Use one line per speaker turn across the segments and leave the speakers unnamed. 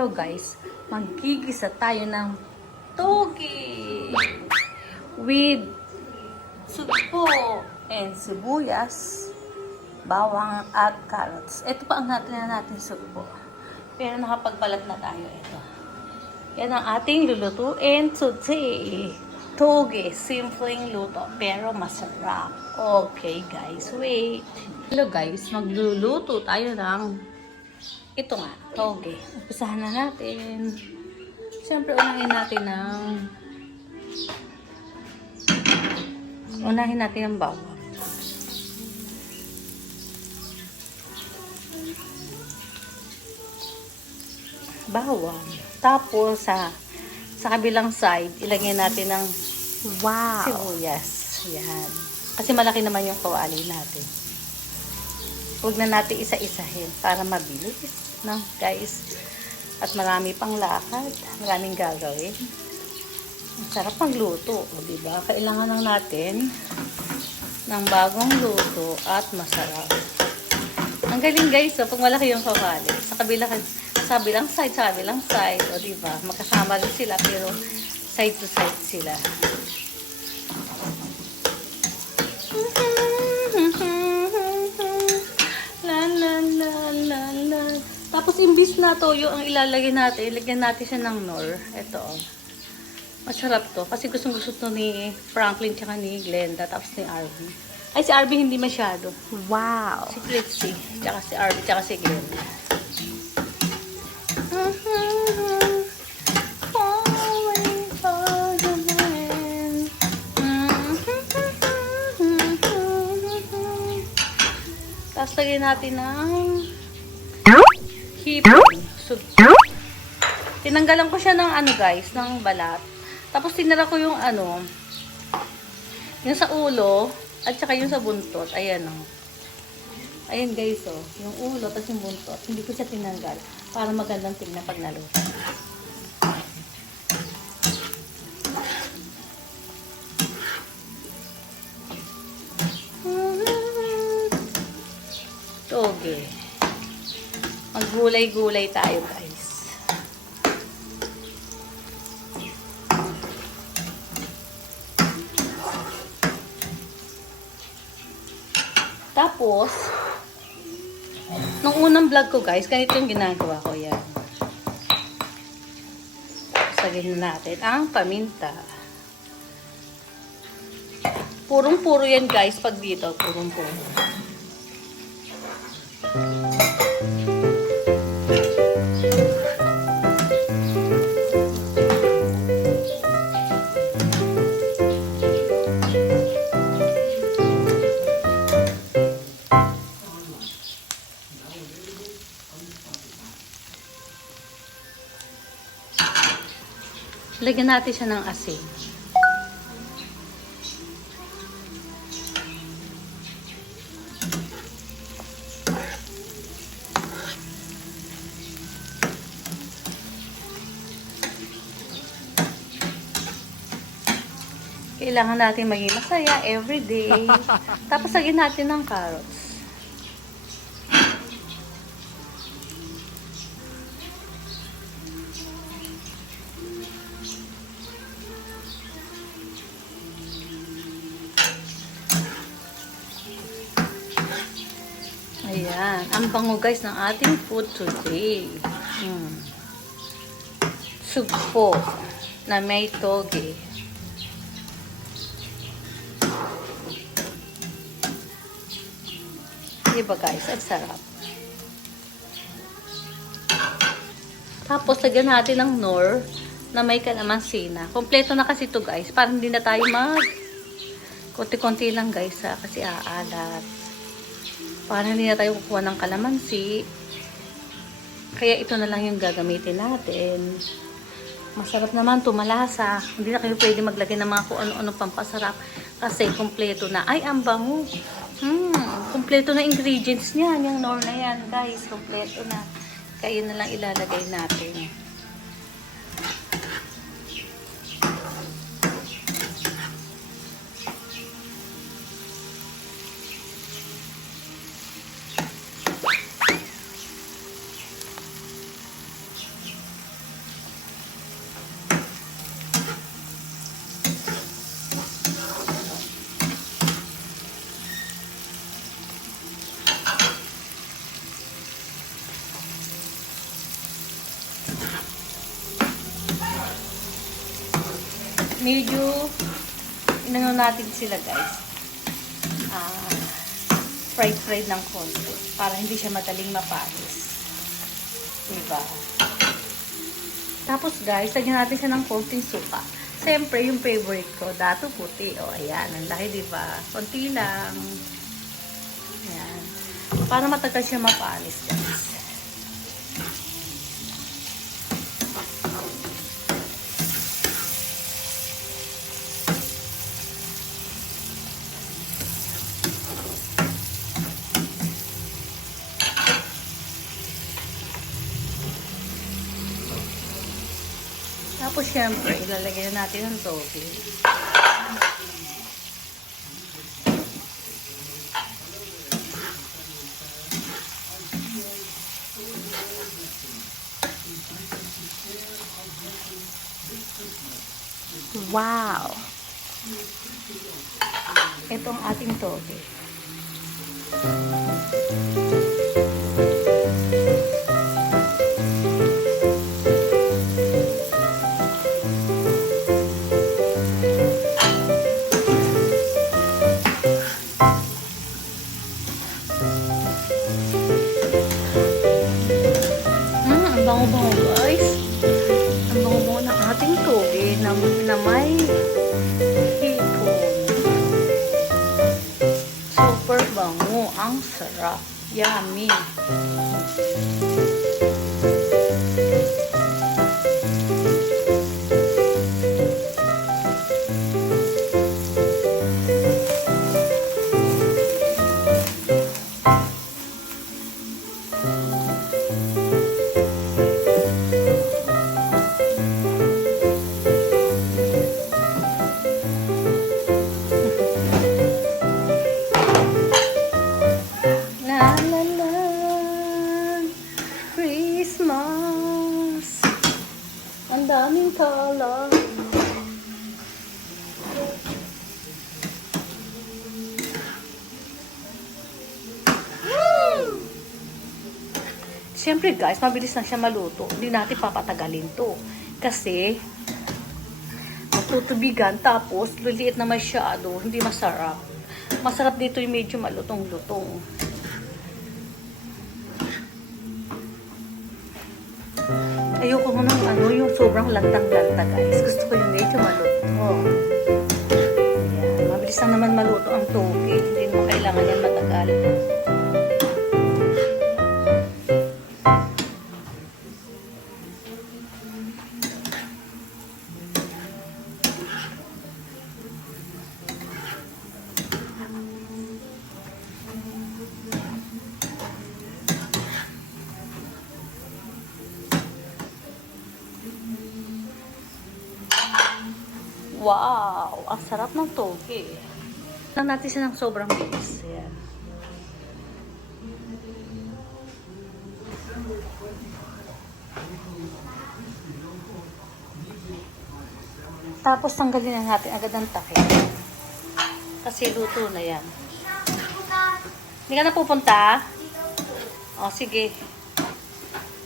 Hello guys, magkikisa tayo ng togi with sugpo and sibuyas, bawang at carrots. Ito pa ang natin na natin sugpo. Pero nakapagbalat na tayo ito. Yan ang ating lulutuin today. Toge, simpleng luto, pero masarap. Okay guys, wait. Hello guys, magluluto tayo ng ito nga, toge. Umpisahan na natin. Siyempre, unahin natin ng unahin natin ang bawang. Bawang. Tapos, sa sa kabilang side, ilagay natin ng
Wow.
sibuyas. Yan. Kasi malaki naman yung kawali natin. Huwag na natin isa-isahin para mabilis. No, guys? At marami pang lakad. Maraming gagawin. Ang sarap magluto. O, diba? Kailangan lang natin ng bagong luto at masarap. Ang galing guys, oh, pag malaki yung kawali. Sa kabilang, sa kabilang side, sa kabilang side. O, diba? Magkasama rin sila pero side to side sila. La Tapos imbis na toyo ang ilalagay natin, ilagyan natin siya ng nor. Ito oh. Masarap to kasi gustong gusto to ni Franklin tsaka ni Glenda tapos ni Arvin. Ay si Arvin hindi masyado.
Wow.
Si Fritzy, tsaka si Arvin, tsaka si Glenda. Tapos lagyan natin ng hipon. Tinanggalan ko siya ng ano guys, ng balat. Tapos tinira ko yung ano, yung sa ulo, at saka yung sa buntot. Ayan o. Ayan guys oh, yung ulo, tapos yung buntot. Hindi ko siya tinanggal para magandang tingnan pag naluto. Toge. Maggulay-gulay tayo guys. Tapos, nung unang vlog ko guys, ganito yung ginagawa ko yan. Sagin na natin ang paminta. Purong-puro yan guys, pag dito, purong-puro. Natin siya ng asin. Kailangan natin maging masaya every day. Tapos lagyan natin ng carrots. Ang guys ng ating food today. Hmm. Sugpo na may toge. Diba guys? Ang sarap. Tapos lagyan natin ng nor na may kalamansi na. Kompleto na kasi to guys. Para hindi na tayo mag konti-konti lang guys ha. Kasi aalat. Para hindi na tayo kukuha ng kalamansi. Kaya ito na lang yung gagamitin natin. Masarap naman to, malasa. Hindi na kayo pwede maglagay ng mga kung ano-ano pampasarap. Kasi kompleto na. Ay, ang bango. Hmm, kompleto na ingredients niya. Yung nor na yan, guys. Kompleto na. Kaya na lang ilalagay natin. Medyo inano natin sila guys. Ah, fried fried ng konti para hindi siya madaling mapanis. Diba? Tapos guys, lagyan natin siya ng konting suka. Siyempre, yung favorite ko, dato puti. O, ayan. Ang laki, diba? Konti lang. Ayan. Para matagal siya mapanis, guys. Tapos, syempre, ilalagay na natin ang toge.
Wow.
Itong ating toge. Na, na may hipon. Super bango. Ang sarap. Yummy. Siyempre guys, mabilis lang siya maluto. Hindi natin papatagalin to. Kasi, magtutubigan tapos liliit na masyado, hindi masarap. Masarap dito yung medyo malutong-lutong. Ayoko mo ng ano, yung sobrang lantang-lanta guys. Gusto ko yung medyo maluto. Ayan, mabilis lang naman maluto ang toge. Hindi mo kailangan yan matagal. Wow! Ang sarap ng toge. Lang natin siya ng sobrang bilis. Ayan. Tapos tanggalin na natin agad ang takip. Kasi luto na yan. Hindi ka na pupunta? O, sige.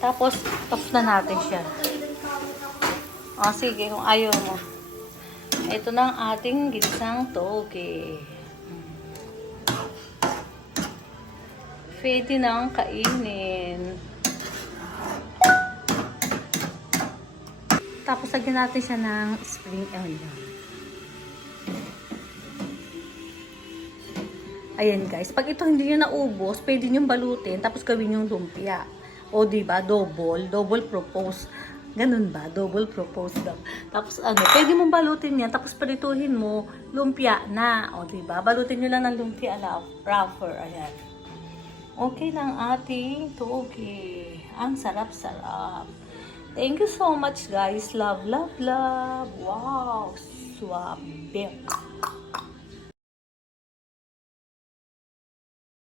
Tapos, off na natin siya. O, sige, kung ayaw mo. Ito na ang ating ginsang toge. Pwede nang kainin. Tapos lagyan natin siya ng spring onion. Ayan guys, pag ito hindi nyo naubos, pwede nyo balutin tapos gawin yung lumpia. O di ba double, double propose. Ganun ba? Double propose daw. Tapos ano, pwede mong balutin yan, tapos palituhin mo, lumpia na. O di ba? Balutin nyo lang ng lumpia na wrapper. Ayan. Okay lang ating toge. Ang sarap-sarap. Thank you so much guys. Love, love, love. Wow. Swabe.